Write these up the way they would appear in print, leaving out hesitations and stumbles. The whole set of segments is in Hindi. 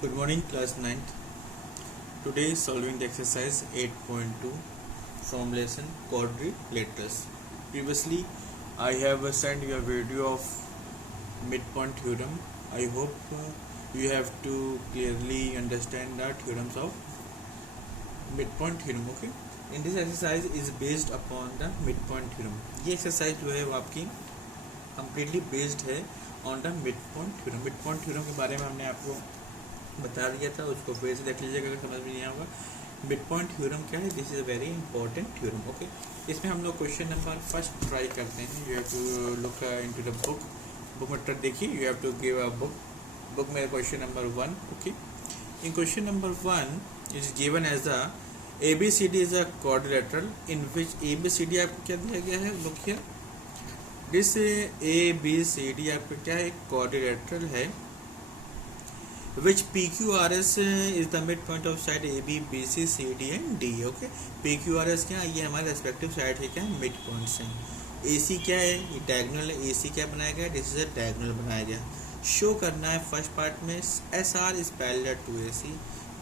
Good morning, class 9th. Today is solving the exercise 8.2 from lesson quadrilaterals. Previously, I have sent you a video of midpoint theorem. I hope you have to clearly understand the theorems of midpoint theorem. Okay. In this exercise is based upon the midpoint theorem. ये exercise जो है वो आपकी completely based है on the midpoint theorem. Midpoint theorem के बारे में हमने आपको बता दिया था, उसको फिर से देख लीजिएगा अगर समझ में नहीं आएगा। मिड पॉइंट थ्योरम क्या है? This is a very important theorem. Okay, इसमें हम लोग क्वेश्चन नंबर फर्स्ट ट्राई करते हैं। You have to look into the book में देखिए, you have to give a book में question number 1। Okay, in question number 1 is given as a ABCD is a quadrilateral in which ABCD आपको क्या दिया गया है? लुक हियर, दिस ABCD आपको क्या है? एक क्वाड्रिलेटरल है which PQRS is the midpoint of side AB, BC, CD and D। Okay, PQRS क्या है? ये हमारे रेस्पेक्टिव साइड है क्या है? मिड पॉइंट्स हैं। AC क्या है? ये डायगोनल है। AC क्या बनाया गया? दिस इज अ डायगोनल बनाया गया। शो करना है फर्स्ट पार्ट में SR is parallel to AC।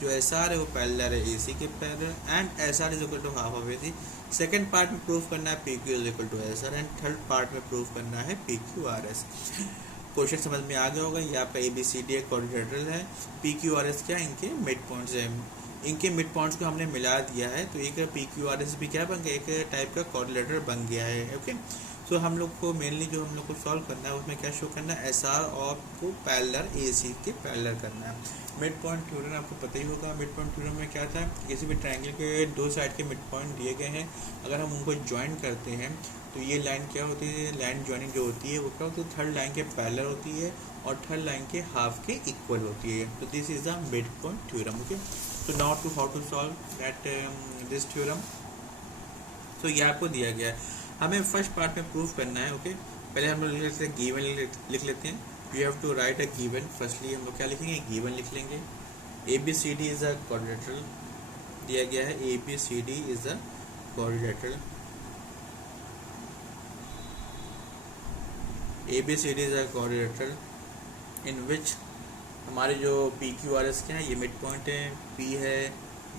जो SR है वो पैरेलल है AC के parallel and SR is equal to half of AC। Second part में प्रूव करना है PQ is equal to SR and third part में प्रूव करना है PQRS। क्वेश्चन समझ में आ गया होगा। ये आपका ABCD एक क्वाड्रिलेटरल है। PQRS क्या है? इनके मिड पॉइंट्स हैं। इनके मिड पॉइंट्स को हमने मिला दिया है तो एक PQRS भी क्या बन गया? एक टाइप का क्वाड्रिलेटरल बन गया है। ओके, सो हम लोग को मेनली जो हम लोग को सॉल्व करना है उसमें क्या शो करना है? SR और को पैरेलल AC के पैरेलल करना है। मिड पॉइंट थ्योरम आपको पता ही होगा। मिड पॉइंट थ्योरम में क्या था? किसी भी ट्रायंगल के दो साइड के मिड पॉइंट दिए गए हैं, अगर हम उनको ज्वाइन करते हैं तो ये लाइन क्या होती है? लाइन ज्वाइनिंग जो होती है वो क्या होती है? थर्ड लाइन के पैरेलल होती है और थर्ड लाइन के हाफ के इक्वल होती है। तो this is the mid point theorem. Okay, तो now to how to solve that this theorem. तो ये आपको दिया गया है, हमें फर्स्ट पार्ट में प्रूव करना है। ओके, पहले हम लोग लिख लेते हैं गिवन लिख लेते हैं। You have to write a given. Firstly हम लोग क्या लिखेंगे? गिवन लिख लेंगे। ABCD इज अ क्वाड्रिलेटरल दिया गया है। ABCD is a quadrilateral. ABCD is a quadrilateral in which हमारे जो PQRS क्या है? ये मिड पॉइंट है। P है,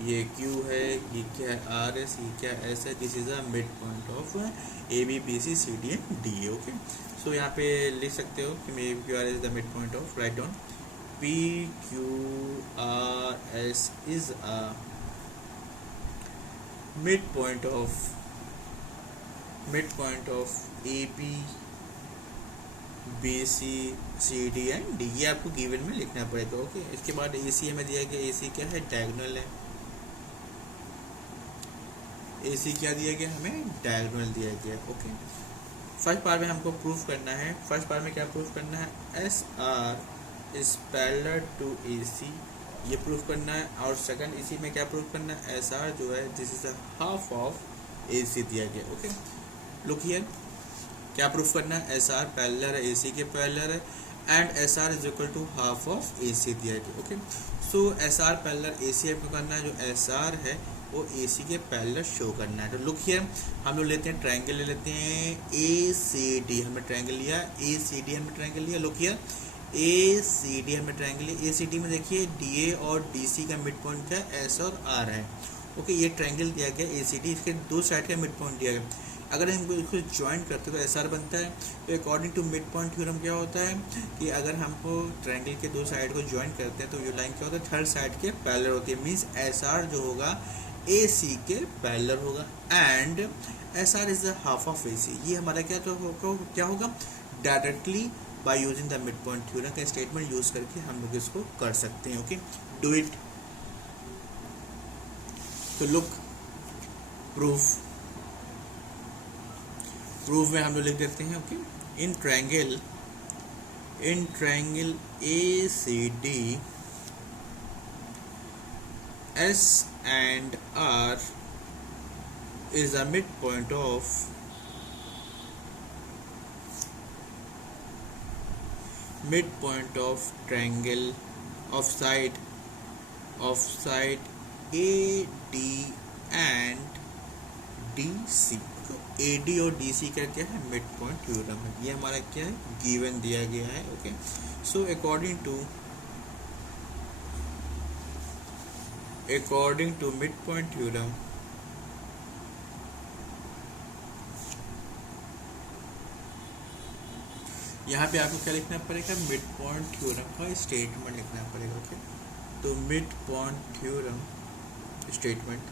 ये Q है, ये क्या है? RS, ये क्या है? S है। This is a mid point of AB, BC, CD and D। Okay, so यहाँ पे लिख सकते हो कि PQRS is the mid point of, write down PQRS is a mid point of AB, BC, CD and D। ये आपको गिवन में लिखना पड़ेगा। ओके, इसके बाद AC में दिया गया। AC क्या है? डायगोनल है। AC क्या दिया गया? हमें डायगोनल दिया गया। ओके, फर्स्ट पार्ट में हमको प्रूफ करना है। फर्स्ट पार्ट में क्या प्रूफ करना है? SR is parallel to AC, ये प्रूफ करना है। और सेकंड इसी में क्या प्रूफ करना है? SR जो है this is a half of AC दिया गया। ओके, लुक हियर, क्या प्रूफ करना है? SR पैरेलल है AC के पैरेलल है and SR is equal to half of AC दिया गया। Okay, so SR parallel AC आपको करना है। जो SR है वो AC के पैरेलल शो करना है। तो लुक हियर, हम लोग लेते हैं ट्रायंगल, ले लेते हैं ACD। हमने ट्रायंगल लिया, ACD हमने ट्रायंगल लिया। लुक हियर, ACD हमने ट्रायंगल लिया। ACD में देखिए DA और DC का मिड पॉइंट क्या है? S और R है। ओके, ये ट्रायंगल दिया गया ACD, इसके दो साइड का मिड पॉइंट दिया गया। अगर हम इसको ज्वाइन करते तो SR बनता है। तो according to mid point theorem क्या होता है कि अगर हमको ट्रायंगल के दो साइड को ज्वाइन करते हैं तो ये लाइन क्या होता है? थर्ड साइड के पैरेलल होती है। मीन्स SR जो होगा AC के पैरेलल होगा and SR is the half of AC। ये हमारा क्या होगा? Directly by using the mid point theorem का स्टेटमेंट यूज करके हम लोग इसको कर सकते हैं। Okay, do it. तो लुक, प्रूफ में हम लोग लिख देते हैं। Okay, in triangle ACD S and R is the midpoint of triangle of side AD and DC। तो AD और DC का क्या है? मिड पॉइंट थ्योरम है। ये हमारा क्या है? गिवन दिया गया है। Okay, so according to according to midpoint theorem, यहाँ पे आपको क्या लिखना पड़ेगा, मिड पॉइंट थ्योरम का स्टेटमेंट लिखना पड़ेगा। ओके, तो मिड पॉइंट थ्योरम स्टेटमेंट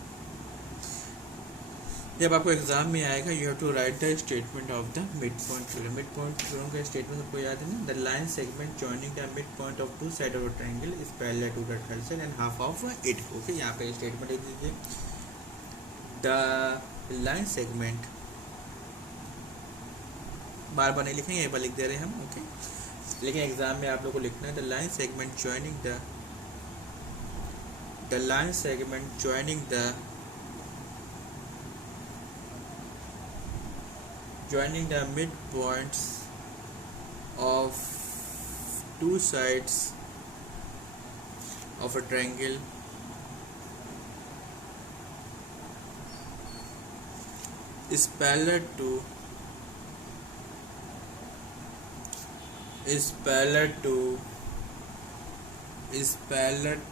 जब आपको एग्जाम में आएगा, you have to write the statement of the mid point theorem. Mid point theorem का स्टेटमेंट आपको याद है ना, the line segment joining the mid point of two side of a triangle is parallel to the third side and half of it. Okay, यहाँ पे स्टेटमेंट लिख दीजिए, द लाइन सेगमेंट, बार बार नहीं लिखेंगे, एक बार लिख दे रहे हैं हम। ओके, लेकिन एग्जाम में आप लोग को लिखना है, the line segment joining the line segment joining the midpoints of two sides of a triangle is parallel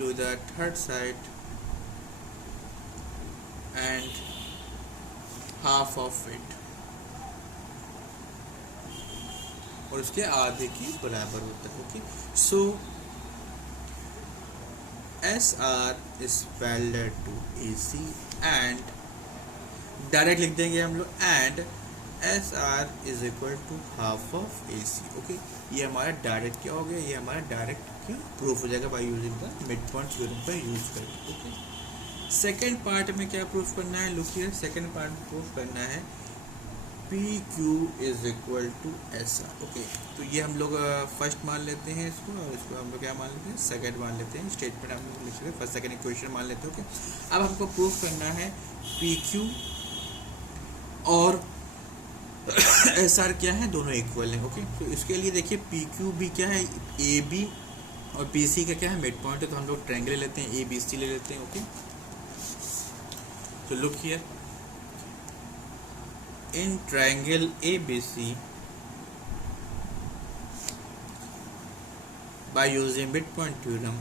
to the third side and half of it, और उसके आधे के बराबर होता है। Okay, so S R is parallel to A C and direct लिख देंगे हम लोग, and S R is equal to half of A C. Okay, ये हमारा डायरेक्ट क्या हो गया, ये हमारा डायरेक्ट क्या प्रूफ हो जाएगा by using the mid point theorem का यूज करके। ओके, सेकेंड पार्ट में क्या प्रूफ करना है, look here, second part proof करना है P Q is equal to S R. Okay, तो ये हम लोग फर्स्ट मान लेते हैं इसको, और इसको हम लोग क्या मान लेते हैं, सेकंड मान लेते हैं। स्टेटमेंट हम लोग लिख सकते हैं, फर्स्ट सेकंड इक्वेशन मान लेते हैं। ओके, अब हमको प्रूफ करना है पी क्यू और एस आर क्या है, दोनों इक्वल हैं। ओके, तो इसके लिए देखिए पी क्यू भी क्या है, ए बी, और बी सी का क्या है, मिड पॉइंट है, तो हम लोग ट्रायंगल लेते हैं, ए बी सी ले लेते हैं। ओके, तो look here, in triangle ABC, by using midpoint theorem,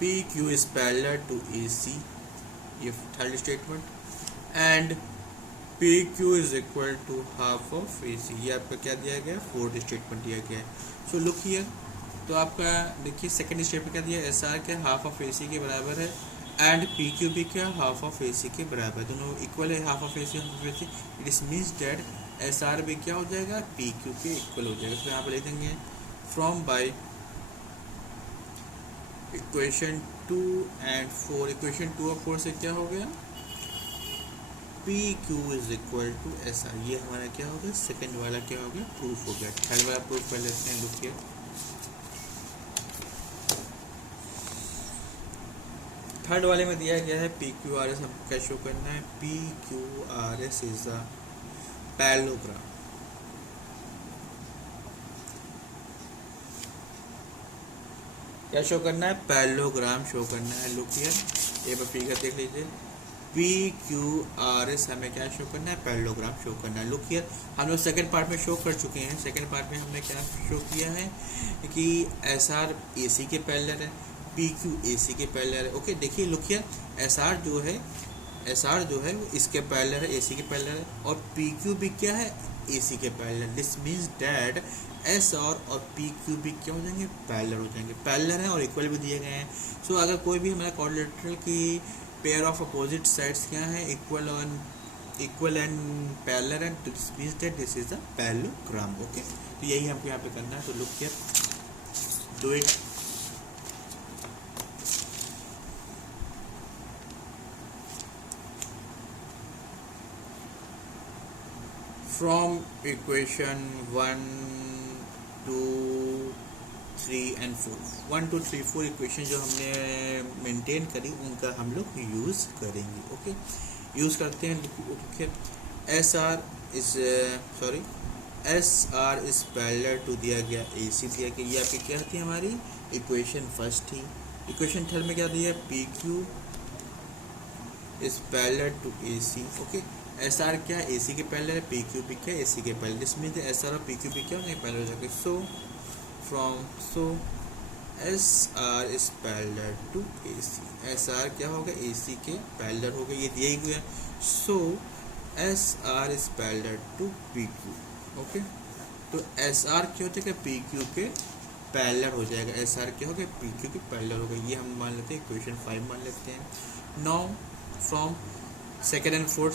PQ is parallel to AC, ये third statement, and PQ is equal to half of AC, ये आपका क्या दिया गया, फोर्थ स्टेटमेंट दिया गया है। सो लुक हियर, तो आपका देखिए सेकंड स्टेटमेंट क्या दिया, एस आर क्या हाफ ऑफ AC के बराबर है, एंड PQ भी क्या हाफ ऑफ AC के बराबर है, दोनों इक्वल है, half of AC, half of AC। It is means that S are भी क्या हो जाएगा, PQ के इक्वल हो जाएगा। तो यहाँ पर लिख देंगे from by equation 2 and 4, equation 2 और 4 से क्या हो गया, P Q is equal to S R, ये हमारा क्या हो गया, सेकेंड वाला क्या हो गया, प्रूफ हो गया। थर्ड वाला प्रूफ कर लेते हैं, लुक हियर, थर्ड वाले में दिया गया है पी क्यू आर एस, हमको क्या शो करना है, P Q R S is a parallelogram. क्या शो करना है, पैरेललोग्राम शो करना है। लुक हियर, ये पर फिगर देख लीजिए, पी क्यू आर एस हमें क्या शो करना है, पैरेललोग्राम शो करना है। लुक हियर, हम लोग सेकेंड पार्ट में शो कर चुके हैं। सेकेंड पार्ट में हमने क्या शो किया है कि एस आर ए सी के पैरेलल है, पी क्यू ए सी के पैरेलल है। ओके, देखिए लुक हियर, एस आर जो है वो इसके पैरेलल है, ए सी के पैरेलल है, और पी क्यू भी क्या है, ए सी के parallel. This means that S R और पी क्यू भी क्या हो जाएंगे, पैरेलल हो जाएंगे, पैरेलल है और इक्वल भी दिए गए हैं। सो अगर कोई भी हमारा क्वाड्रिलेटरल की पेयर ऑफ अपोजिट साइड्स क्या है, equal and parallel, and this means that this is a parallelogram. Okay, तो यही हमको यहाँ पे करना है। तो look here, do it. From equation 1, 2, 3 and 4, 1, 2, 3, 4 equation जो हमने मेंटेन करी उनका हम लोग यूज़ करेंगे। ओके, यूज़ करते हैं। S R is parallel to दिया गया ए सी दिया गया, ये आपकी क्या थी, हमारी इक्वेशन फर्स्ट थी। इक्वेशन थर्ड में क्या दिया, P Q is parallel to A C. Okay, S R क्या ए सी के पैरेलल है, पी क्यू भी क्या ए सी के पैरेलल, इसमें एस आर और पी क्यू भी क्या नहीं पैरेलल हो जाएगा। So S R is parallel to A C, S R क्या होगा ए सी के पैरेलल होगा, ये दिया ही हुआ है। So S R is parallel to P Q. Okay, तो एस आर क्या हो जाएगा पी क्यू के पैरेलल हो जाएगा, एस आर क्या होगा पी क्यू के पैरेलल होगा, ये हम मान लेते हैं इक्वेशन 5 मान लेते हैं। Now from second and fourth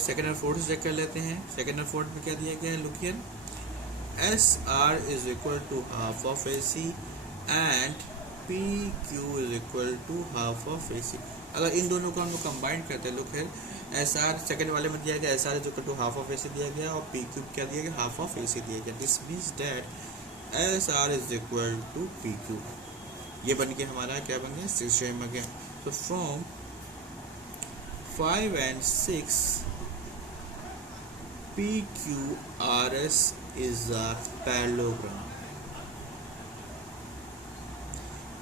check कर लेते हैं। सेकेंड एंड फोर्थ में क्या दिया गया है, look here, S R is equal to half of A C and P Q is equal to half of A C. अगर इन दोनों को हम लोग कंबाइन करते हैं, look here, S R second वाले में दिया गया S R is equal to half of A C दिया गया और पी क्यू क्या दिया गया, हाफ ऑफ ए सी दिया गया। This means that S R is equal to P Q, ये बन के हमारा क्या बन गया 6 में गया। तो from 5 and 6 PQRS is a parallelogram।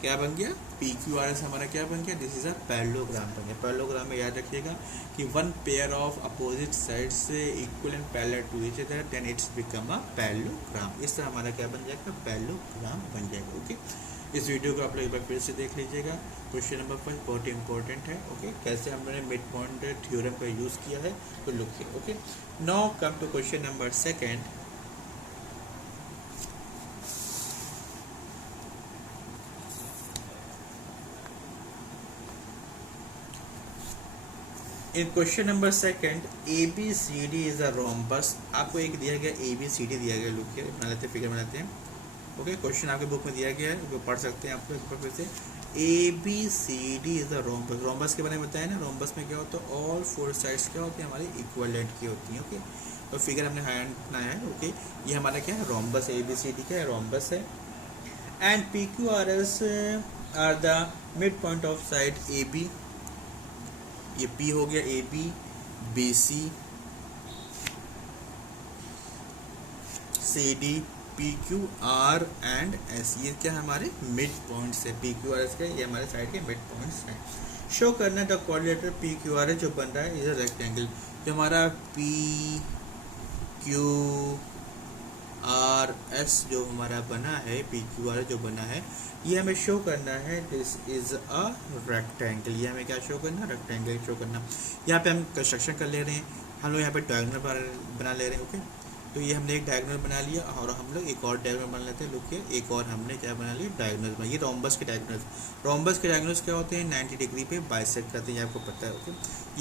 क्या बन गया, PQRS हमारा क्या बन गया, दिस इज अ पैरेललोग्राम बन गया। पैरेललोग्राम में याद रखिएगा कि one pair of opposite side से equal and parallel to each other then it's become a parallelogram. इस तरह हमारा क्या बन जाएगा, पैरेललोग्राम बन जाएगा। ओके, इस वीडियो को आप लोग एक बार फिर से देख लीजिएगा। क्वेश्चन नंबर 5 बहुत ही इंपॉर्टेंट है। ओके, कैसे हमने मिड पॉइंट थ्योरम का यूज किया है, तो look here. Okay, now come to question number 2। In question number 2 ABCD is a rhombus. आपको एक दिया गया ABCD दिया गया, लुक हियर, बना लेते हैं, फिगर बनाते हैं। ओके, क्वेश्चन आपके बुक में दिया गया है, वो पढ़ सकते हैं आप लोग फिर से। ABCD is a rhombus. Rhombus के बारे में बताया ना, रोम्बस में क्या होता है, ऑल 4 साइड्स क्या होती है हमारी इक्वलेंट की होती हैं। ओके, तो फिगर हमने हैंड बनाया है। ओके, ये हमारा क्या है, रोम्बस, ABCD क्या है, रोम्बस है। And PQRS are the mid point of side AB, ये P हो गया, AB BC CD PQR and S, ये क्या हमारे मिड पॉइंट्स है। PQRS के ये हमारे साइड के मिड पॉइंट्स हैं। शो करना द कोऑर्डिनेटर PQRS जो बन रहा है इज अ रेक्टेंगल। जो हमारा PQRS जो हमारा बना है, PQRS जो बना है, ये हमें शो करना है दिस इज अ रेक्टेंगल। ये हमें क्या शो करना, रेक्टेंगल शो करना। यहाँ पे हम कंस्ट्रक्शन कर ले रहे हैं, हम लोग यहाँ पे डायगोनल बना ले रहे हैं। ओके, तो ये हमने एक डायगोनल बना लिया और हम लोग एक और डायगोनल बना लेते हैं। लुक हियर, एक और हमने क्या बना लिया, डायगोनल बना। ये रोम्बस के डायगोनल्स, रोम्बस के डायगोनल्स क्या होते हैं, 90 डिग्री पे बाइसेक्ट करते हैं, ये आपको पता है। ओके,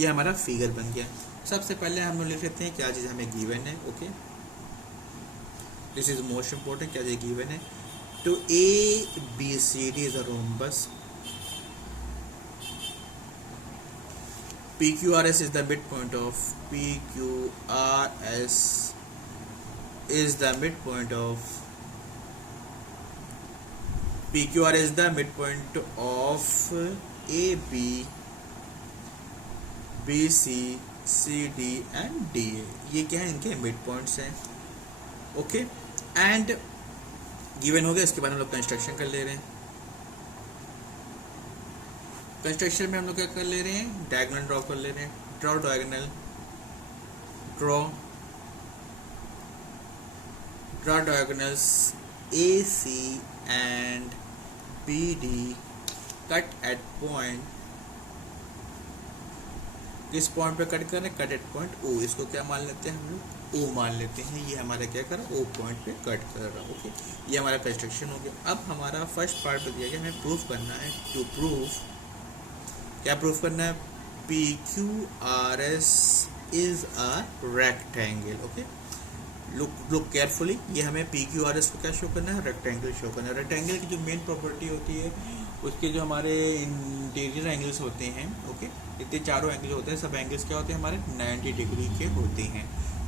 ये हमारा फिगर बन गया। सबसे पहले हम लोग लिख लेते हैं क्या चीज़ हमें गिवन है। Okay, this is most important, क्या चीज़ गिवन है। तो ABCD is a rhombus. PQRS is the midpoint of PQRS is the midpoint of PQR is the midpoint of AB, BC, CD and DA। ये क्या है, इनके मिड पॉइंट्स हैं। ओके, एंड गिवन हो गया, इसके बाद हम लोग कंस्ट्रक्शन कर ले रहे हैं। कंस्ट्रक्शन में हम लोग क्या कर ले रहे हैं, डायगोनल ड्रॉ कर ले रहे हैं। Draw diagonal, draw diagonals AC and BD, cut at point, किस पॉइंट पे कट कर रहे हैं, कट एट पॉइंट O। इसको क्या मान लेते हैं हम लोग, O मान लेते हैं। ये हमारा क्या कर रहा है, O पॉइंट पे कट कर रहा है। ओके, ये हमारा कंस्ट्रक्शन हो गया। अब हमारा फर्स्ट पार्ट पे दिया गया, हमें प्रूफ करना है। टू प्रूफ, क्या प्रूफ करना है, PQRS is a rectangle. Okay, look carefully, ये हमें PQRS को क्या शो करना है, रेक्टेंगल शो करना है। रेक्टेंगल की जो मेन प्रॉपर्टी होती है, उसके जो हमारे इंटीरियर एंगल्स होते हैं, ओके, इतने चारों एंगल होते हैं, सब एंगल्स क्या होते हैं हमारे 90 डिग्री के होते हैं।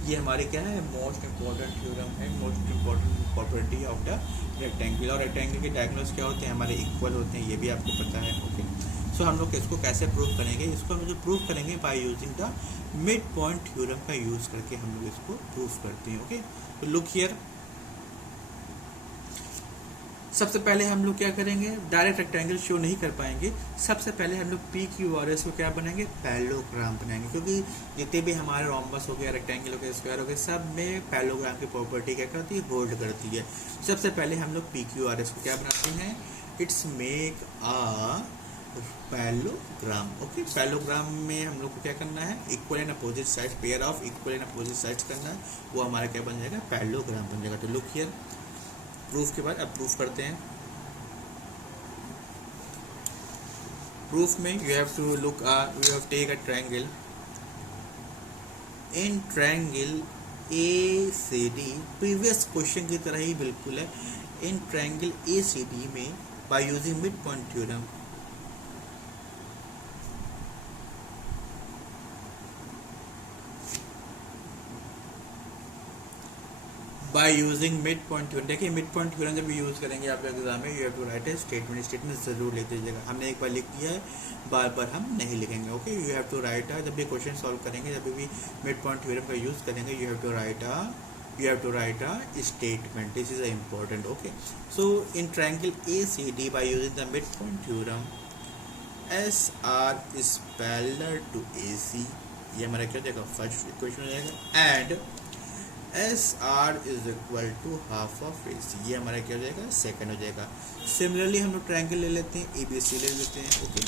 ये हमारे क्या है, मोस्ट इंपॉर्टेंट थ्योरम है, most important property of the rectangle. और रेक्टेंगल के डायगोनल्स क्या होते हैं, हमारे इक्वल होते हैं, ये भी आपको पता है। ओके, सो हम लोग इसको कैसे प्रूव करेंगे, इसको हम जो प्रूव करेंगे bye using the mid point theorem का यूज करके हम लोग इसको प्रूव करते हैं। ओके, तो लुक हियर, सबसे पहले हम लोग क्या करेंगे, डायरेक्ट रेक्टेंगल शो नहीं कर पाएंगे, सबसे पहले हम लोग पी क्यू आर एस को क्या बनाएंगे, पैरेललोग्राम बनाएंगे, क्योंकि जितने भी हमारे रोम्बस हो गया, रेक्टेंगल हो गया, स्क्वायर हो गया, सब में पैरेललोग्राम की प्रॉपर्टी क्या करती है, होल्ड करती है। सबसे पहले हम लोग पी क्यू आर एस को क्या बनाते हैं, it's make a parallelogram. Okay, parallelogram में हम लोग को क्या करना है, equal and opposite sides, pair of equal and opposite sides करना है, वो हमारा क्या बन जाएगा, पैरेललोग्राम बन जाएगा। तो लुक हियर, प्रूफ के बाद अब प्रूफ करते हैं। प्रूफ में you have to look, you have take a triangle, in triangle A C D, previous question की तरह ही बिल्कुल है, in triangle A C D में by using mid point theorem, by using mid point theorem. देखिए मिड पॉइंट थ्योरम जब यूज करेंगे आप एग्जाम में, you have to write a statement, statement जरूर लिख दीजिएगा। हमने एक बार लिख दिया है, बार बार हम नहीं लिखेंगे। Okay, you have to write a, जब भी क्वेश्चन सॉल्व करेंगे, जब भी मिड पॉइंट थ्योरम का यूज करेंगे, you have to write a statement, this is a important. Okay, so in triangle A C D by using the mid point theorem, S R is parallel to A C, ये हमारा क्या हो जाएगा, फर्स्ट इक्वेशन हो जाएगा, and S R is equal to half of A C, ये हमारा क्या हो जाएगा, सेकंड हो जाएगा। सिमिलरली हम लोग ट्रायंगल ले लेते हैं, ए बी सी ले लेते हैं। Okay,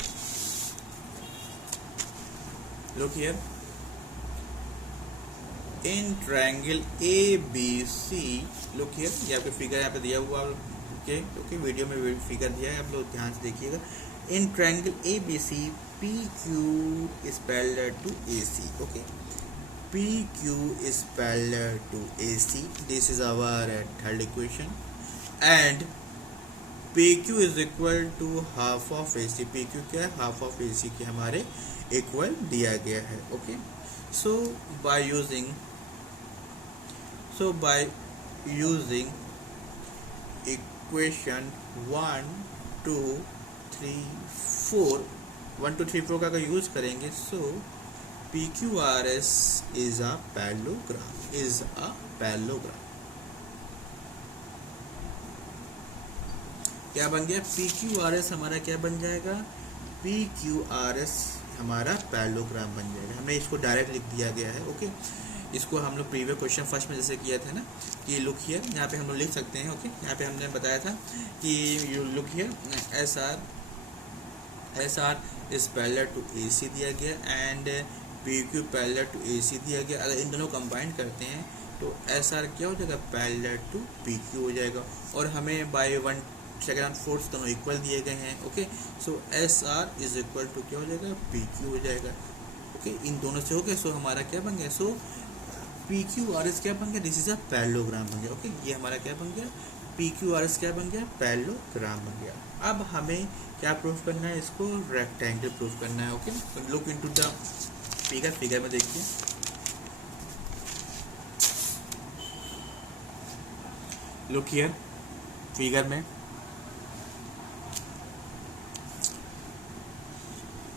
look here, in triangle A B C, look here, ये आपके फिगर यहाँ पे दिया हुआ, ओके ओके, वीडियो में फिगर दिया है, आप लोग ध्यान से देखिएगा। In triangle A B C, P Q is parallel to A C. Okay, PQ is parallel to AC. This is our third equation, and PQ is equal to half of AC. PQ क्या है, half of AC के हमारे equal दिया गया है। Okay, so by using equation 1 2 3 4, 1 2 3 4 का अगर यूज करेंगे, so PQRS is a parallelogram, क्या बन गया, PQRS हमारा क्या बन जाएगा, PQRS हमारा पैरेललोग्राम बन जाएगा। हमने इसको डायरेक्ट लिख दिया गया है। ओके, इसको हम लोग प्रीवियस क्वेश्चन फर्स्ट में जैसे किया था ना, कि लुक हियर, यहाँ पे हम लोग लिख सकते हैं। ओके, यहाँ पे हमने बताया था कि you look here, S R is parallel to A C दिया गया, and P Q parallel to A C दिया गया। अगर इन दोनों कंबाइन करते हैं तो एस आर क्या हो जाएगा, पैरेलल टू पी क्यू हो जाएगा, और हमें बाय 1 सेकेंड एंड फोर्थ दोनों इक्वल दिए गए हैं। Okay, so S R is equal to क्या हो जाएगा, पी क्यू हो जाएगा। ओके, इन दोनों से हो गया, सो हमारा क्या बन गया, so P Q R S क्या बन गया, दिस इज अ पैरेललोग्राम बन गया। ओके, ये हमारा क्या बन गया, पी क्यू आर एस क्या बन गया, पैरेललोग्राम बन गया। अब हमें क्या प्रूफ करना है, इसको रेक्टेंगल प्रूफ करना है। Okay, look into the figure में देखिए, लुक हियर, फिगर में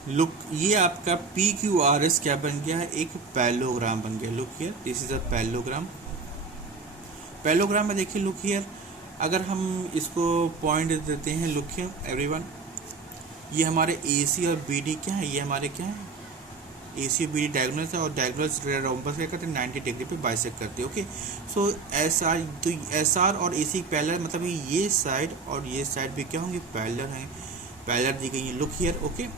लुक, ये आपका पी क्यू आर एस क्या बन गया है, एक पैरेललोग्राम बन गया। Look here, this is a parallelogram. Parallelogram में देखिए, लुक हियर, अगर हम इसको पॉइंट देते हैं, लुक हियर एवरीवन, ये हमारे ए सी और बी डी क्या है, ये हमारे क्या है, ए सी और बी डी डायगोनल्स है, और डायगोनल्स रोम्बस क्या करते हैं, 90 डिग्री पे बाइसेक्ट करते हैं। ओके, सो एस आर, तो एस आर और ए सी पैरेलल, मतलब ये साइड और ये साइड भी क्या होंगे, पैरेलल हैं, पैरेलल दी गई है। Look here, okay,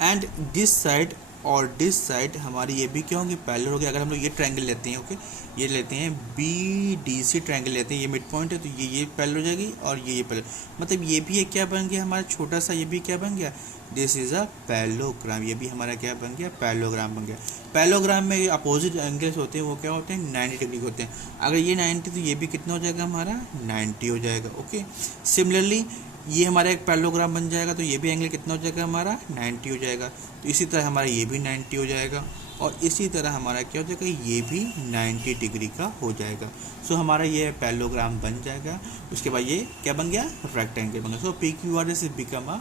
and this side और दिस साइड हमारी ये भी क्या होंगे, पैरेलल हो गया। अगर हम लोग ये ट्रायंगल लेते हैं, ओके, ये लेते हैं बी डी सी ट्रायंगल लेते हैं, ये मिड पॉइंट है, तो ये पैरेलल हो जाएगी, और ये पैरेलल, मतलब ये भी एक क्या बन गया हमारा छोटा सा, ये भी क्या बन गया, दिस इज अ पैरेललोग्राम, ये भी हमारा क्या बन गया, पैरेललोग्राम बन गया। पैरेललोग्राम में अपोजिट एंगल्स होते हैं, वो क्या होते हैं, 90 डिग्री होते हैं। अगर ये 90, तो ये भी कितना हो जाएगा हमारा, 90 हो जाएगा। ओके, सिमिलरली ये हमारा एक पैरेललोग्राम बन जाएगा, तो ये भी एंगल कितना हो जाएगा हमारा, 90 हो जाएगा। तो इसी तरह हमारा ये भी 90 हो जाएगा, और इसी तरह हमारा क्या हो जाएगा, ये भी 90 डिग्री का हो जाएगा। सो हमारा ये पैरेललोग्राम बन जाएगा। उसके बाद ये क्या बन गया, रेक्टेंगल बन गया। So P Q R S is become a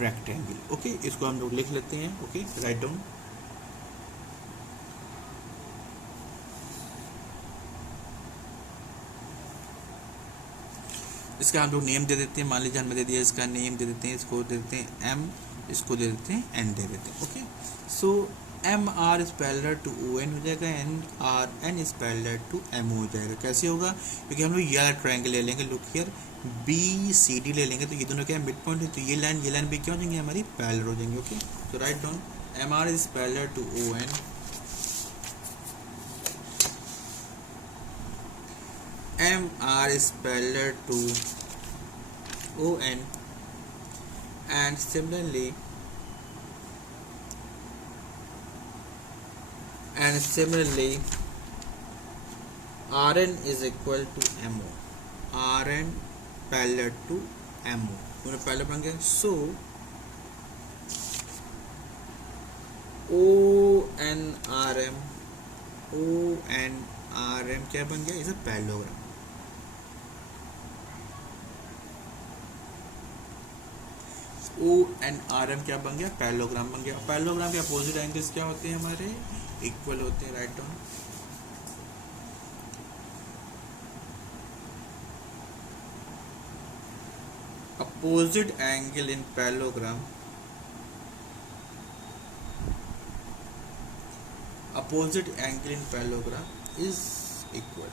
rectangle. Okay, इसको हम लोग लिख लेते हैं। ओके, राइट डाउन, इसका हम लोग नेम दे देते हैं, मान लीजिए हमने दे दिया इसका नेम दे देते हैं, इसको दे देते हैं एम, इसको दे देते हैं एन दे देते हैं। Okay, so M R speller to O N हो जाएगा, N R N speller to M हो जाएगा। कैसे होगा? क्योंकि हम लोग ये वाला ट्रायंगल ले लेंगे, look here B C D ले लेंगे, तो ये दोनों क्या है मिड पॉइंट है, तो ये लाइन भी क्या हो जाएंगे हमारी पैरेलल हो जाएंगे। ओके, तो write down M R is parallel to O N, M R is parallel to O N, and similarly Rn is equal to MO, Rn parallel to MO, दोनों पैरेलल बन गए। सो ONRM क्या बन गया? Is a parallelogram. ONRM क्या बन गया? पैरेललोग्राम बन गया। पैरेललोग्राम के अपोजिट एंगल्स क्या होते हैं हमारे? इक्वल होते हैं। Write down opposite angle in parallelogram, opposite angle in parallelogram is equal.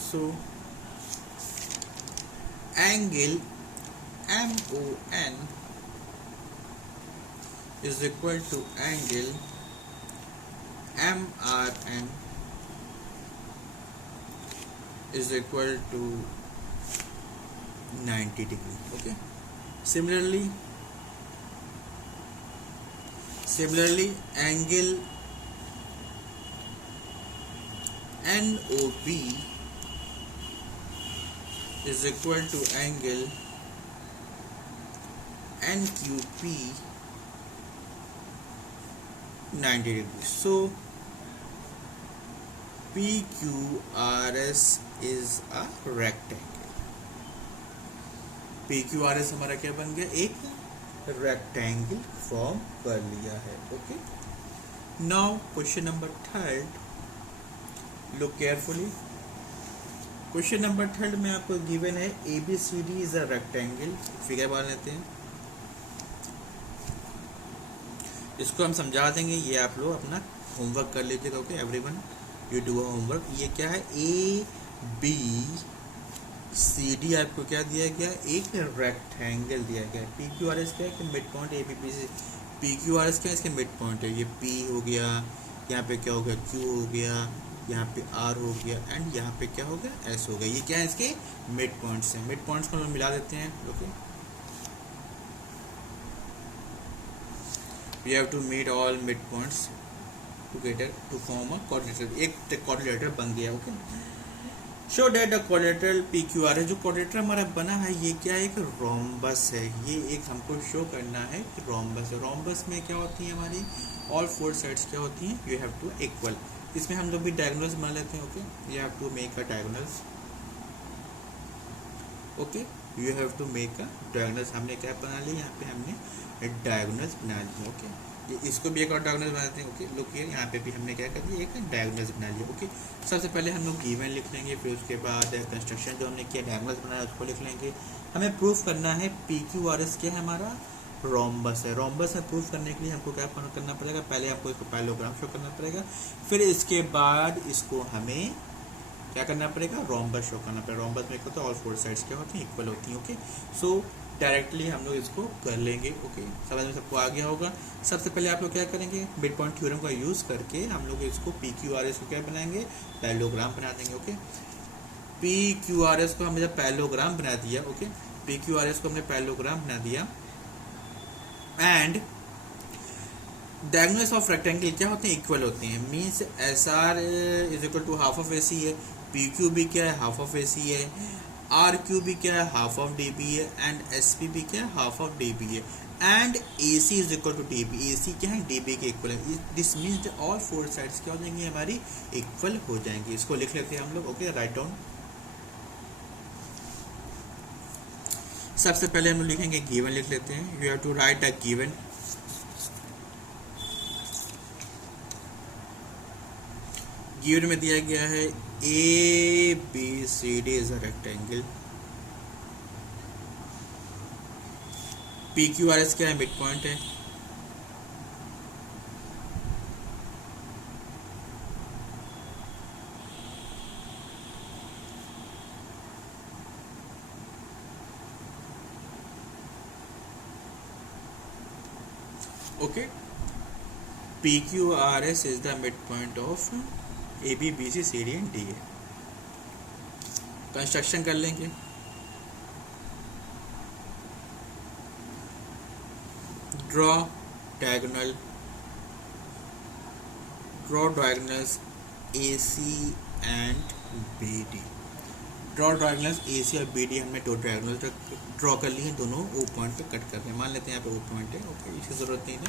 So angle MON is equal to angle MRN is equal to 90 degree. Okay, similarly angle NOB is equal to angle NQP 90 degrees. So PQRS is a rectangle. PQRS हमारा क्या बन गया? एक रेक्टेंगल फॉर्म कर लिया है। Okay, now question number third, look carefully. Question number third में आपको गिवन है ABCD is a rectangle. Figure बना लेते हैं, इसको हम समझा देंगे, ये आप लोग अपना होमवर्क कर लीजिएगा। Okay everyone, you do a homework. ये क्या है? ABCD आपको क्या दिया गया? एक रेक्टेंगल दिया गया है। PQRS क्या है? कि मिड पॉइंट ABCD। PQRS क्या है? इसके मिड पॉइंट है। ये P हो गया, यहाँ पे क्या हो गया? Q हो गया, यहाँ पे R हो गया, एंड यहाँ पे क्या हो गया? S हो गया। ये क्या है? इसके मिड पॉइंट्स हैं। मिड पॉइंट्स को हम मिला देते हैं। Okay, we have to meet all midpoints together to form a quadrilateral. एक quadrilateral बन गया। Okay, show that the quadrilateral PQRS, जो quadrilateral हमारा बना है ये क्या है? एक रोम्बस है। ये एक हमको शो करना है कि रोम्बस है। रोम्बस में क्या होती है हमारी? ऑल फोर साइड्स क्या होती हैं? You have to equal. इसमें हम लोग भी डायगोनल्स बना लेते हैं। Okay, you have to make a diagonals. Okay, you have to make a diagonals. हमने क्या बना लिया? यहाँ पे हमने डायगोनल्स बना लिया। ओके, ये इसको भी एक और डायगोनल बनाते हैं। ओके, लुक हियर, यहाँ पे भी हमने क्या कर दिया? एक डायगोनल्स बना लिया। ओके, सबसे पहले हम लोग गिवन लिख लेंगे, फिर उसके बाद कंस्ट्रक्शन जो हमने किया डायगोनल्स बनाया उसको लिख लेंगे। हमें प्रूफ करना है PQRS क्या है? हमारा रोम्बस है। रोम्बस में प्रूफ करने के लिए हमको क्या करना पड़ेगा? पहले हमको इसको पैरेललोग्राम शो करना पड़ेगा, फिर इसके बाद इसको हमें क्या करना पड़ेगा? रोम्बस शो करना पड़ेगा। रोम्बस में होता है ऑल फोर साइड्स क्या होती हैं? इक्वल होती हैं। ओके, सो डायरेक्टली हम लोग इसको कर लेंगे। ओके, समझ में सबको आ गया होगा। सबसे पहले आप लोग क्या करेंगे? मिड पॉइंट थ्योरम का यूज़ करके हम लोग इसको PQRS को क्या बनाएंगे? पैरेललोग्राम बना देंगे। ओके, PQRS को हमने जब पैरेललोग्राम बना दिया, ओके, PQRS को हमने पैरेललोग्राम बना दिया, एंड डायगोनल्स ऑफ रेक्टेंगल क्या होते हैं? इक्वल होते हैं। Means SR is equal to half of AC है, PQ भी क्या है? हाफ ऑफ AC है, RQ भी क्या है? हाफ ऑफ DB है, एंड SP भी क्या है? हाफ ऑफ DB है, and AC is equal to DB। AC क्या है? DB के इक्वल है। This means all four sides क्या हो जाएंगी? हमारी इक्वल हो जाएंगी। इसको लिख लेते हैं हम लोग। Okay, write down. सबसे पहले हम लोग लिखेंगे गिवन लिख लेते हैं। You have to write a given. Given में दिया गया है A B C D is a rectangle, P Q R S क्या है, मिड पॉइंट है, okay, P Q R S is the mid point of A B B C C D and D A. Construction कर लेंगे। Draw diagonal, draw diagonals A C and B D. Draw diagonals A C और बी डी हमने दो डायगोनल ड्रॉ कर लिए हैं, दोनों ओ पॉइंट पे कट कर रहे हैं। मान लेते हैं यहाँ पे ओ पॉइंट है, ओके, इसकी जरूरत नहीं है,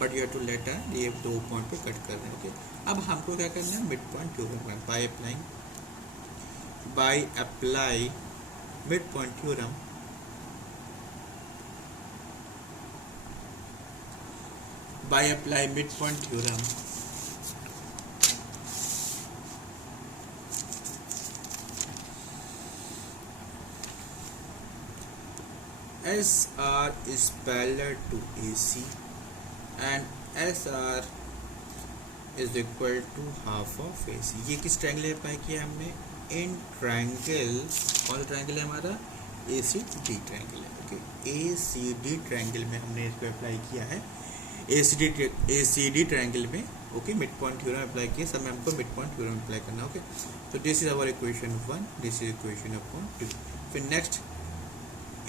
but you have to let ये दो पॉइंट पे कट कर रहे हैं, ओके। अब हमको क्या करना है, mid point theorem bye apply mid point theorem, bye apply mid point theorem SR is parallel to AC and SR is equal to half of AC। ये किस ट्रायंगल अप्लाई किया हमने, इन ट्रायंगल, कौन सा ट्रायंगल है हमारा, ACD ट्रायंगल है, ओके। ACD ट्रायंगल में हमने इसको अप्लाई किया है, ACD ट्रायंगल में, okay, mid point theorem apply किया, सब में हमको मिड पॉइंट थ्योरम अप्लाई करना, ओके। तो this is our equation 1, this is equation upon 2। फिर next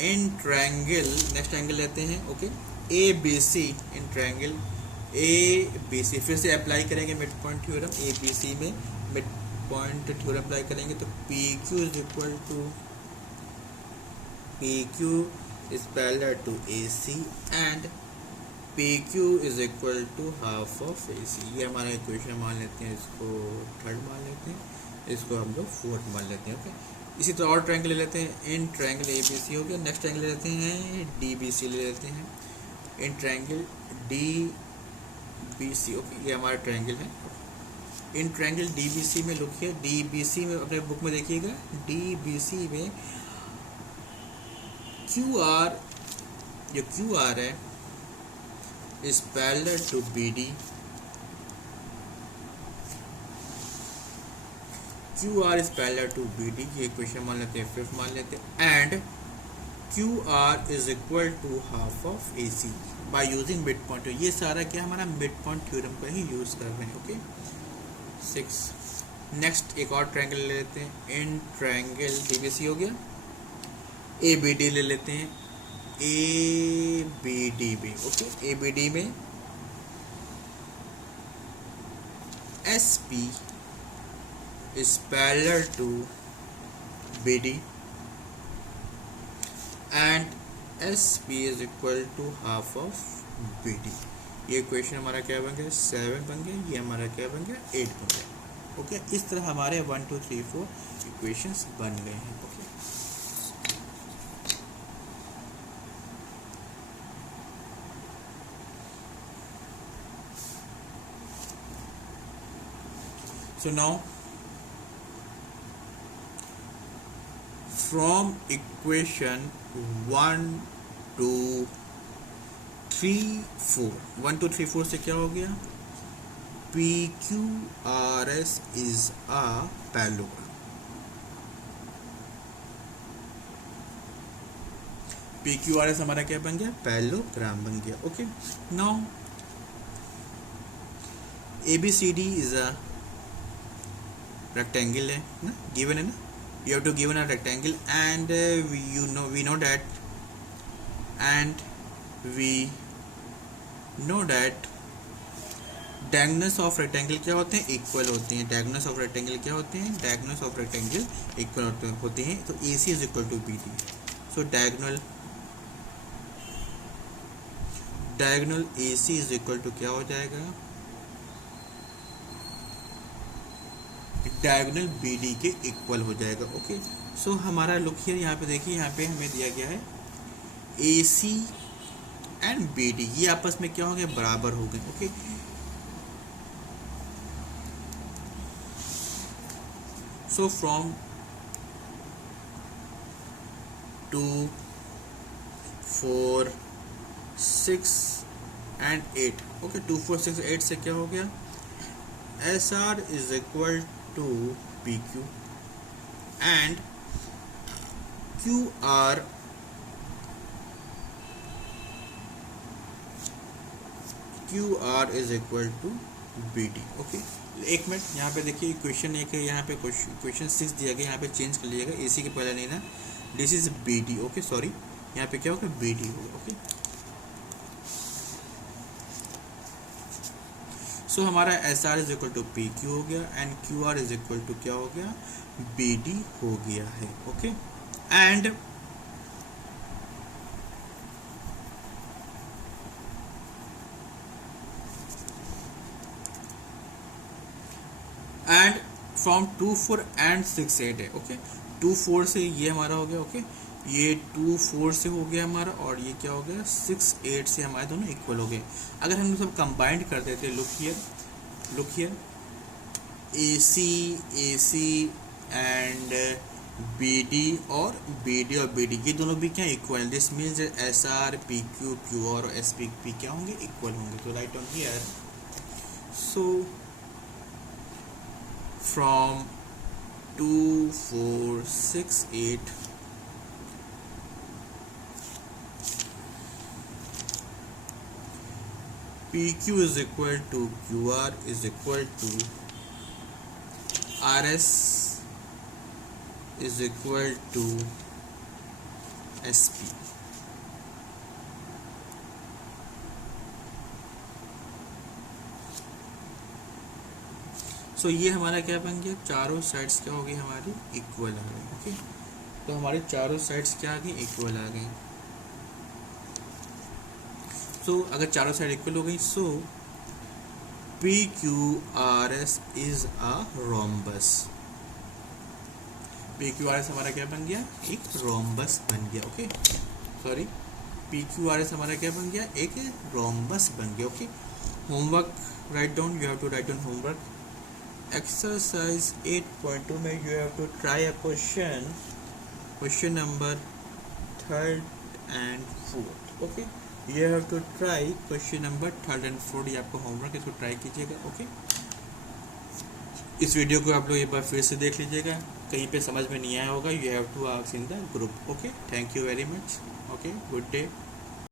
in triangle, next triangle लेते हैं, okay, A B C, in triangle A B C, फिर से अप्लाई करेंगे mid point theorem, A B C में मिड पॉइंट थ्योरम अप्लाई करेंगे, तो P Q is equal to, P Q is parallel to A C and P Q is equal to half of A C. ये हमारा इक्वेशन मान लेते हैं, इसको थर्ड मान लेते हैं, इसको हम लोग फोर्थ मान लेते हैं, ओके। इसी तरह और ट्रायंगल ले लेते हैं, in triangle A B C हो गया। नेक्स्ट ट्रायंगल ले लेते हैं डी बी सी ले लेते हैं, in triangle D B C, okay, ये हमारा ट्रायंगल है। In triangle D B C में लिखिए, डी बी सी में अपने बुक में देखिएगा, डी बी सी में क्यू आर, जो क्यू आर है is parallel to B D, Q R is parallel to B D, ये इक्वेशन मान लेते हैं, फिफ्थ मान लेते हैं, and Q R is equal to half of A C by using mid point. ये सारा क्या हमारा मिड पॉइंट थ्योरम का ही यूज कर रहे हैं, ओके। 6 नेक्स्ट एक और ट्रायंगल ले लेते हैं, in triangle D B C हो गया, ए बी डी ले लेते हैं, ए बी डी में, ओके, ए बी डी में S P is parallel to BD and SP is equal to half of BD। ये इक्वेशन हमारा क्या बन गया, 7 बन गया, ये हमारा क्या बन गया, 8 बन गया, ओके। इस तरह हमारे 1 2 3 4 इक्वेशंस बन गए हैं, okay. So now from equation 1 2 3 4, 1 2 3 4 से क्या हो गया, P Q R S is a parallelogram, P Q R S हमारा क्या बन गया, पैरेललोग्राम बन गया, okay. Now A B C D is a rectangle है ना, गिवन है ना, you have to given a rectangle and we know that diagonals of rectangle क्या होते हैं, इक्वल होते हैं। diagonals of rectangle क्या होते हैं, diagonals of rectangle इक्वल होते हैं। तो AC is equal to BD, so diagonal AC is equal to क्या हो जाएगा, डायगोनल BD के इक्वल हो जाएगा, ओके। सो हमारा लुक हियर, यहाँ पे देखिए, यहाँ पे हमें दिया गया है AC एंड BD, ये आपस में क्या हो गए, बराबर हो गए, okay. So from 2, 4, 6 and 8, okay, 2, 4, 6, 8 से क्या हो गया, SR is equal to PQ and QR is equal to BD। Okay, एक मिनट, यहाँ पे देखिए क्वेश्चन एक है, यहाँ पे क्वेश्चन 6 दिया गया, यहाँ पे चेंज कर लीजिएगा, AC के पहले नहीं ना, this is BD। Okay sorry, यहाँ पे क्या होगा, BD होगा। ओके, सो हमारा SR is equal to PQ हो गया and QR is equal to क्या हो गया, BD हो गया है। ओके, एंड फ्रॉम 2, 4 एंड 6, 8 है। ओके, 2, 4 से ये हमारा हो गया। ओके, ये 2, 4 से हो गया हमारा, और ये क्या हो गया, 6, 8 से हमारे दोनों इक्वल हो गए। अगर हम सब कंबाइंड कर देते, look here, AC and BD और BD ये दोनों भी क्या इक्वल है। This means SR, PQ, QR और SP क्या होंगे, इक्वल होंगे। तो right on here, so from 2, 4, 6, 8 PQ is equal to QR is equal to RS is equal to SP। सो ये हमारा क्या बन गया, चारों साइड्स क्या हो गई हमारी, इक्वल आ गई। ओके, तो हमारी चारों साइड्स क्या आ गई, इक्वल आ गई। सो अगर चारों साइड इक्वल हो गई, सो PQRS is a rhombus. PQRS हमारा क्या बन गया, एक रोम्बस बन गया। ओके सॉरी, PQRS हमारा क्या बन गया, एक रोम्बस बन गया। Okay, homework write down, you have to write down homework. Exercise 8.2 में you have to try a question number 3rd and 4th। Okay, you have to try question number 3rd and 4th, ये आपका होमवर्क, इसको ट्राई कीजिएगा। ओके, इस वीडियो को आप लोग एक बार फिर से देख लीजिएगा, कहीं पे समझ में नहीं आया होगा, you have to ask in the group. Okay, thank you very much. Okay, good day.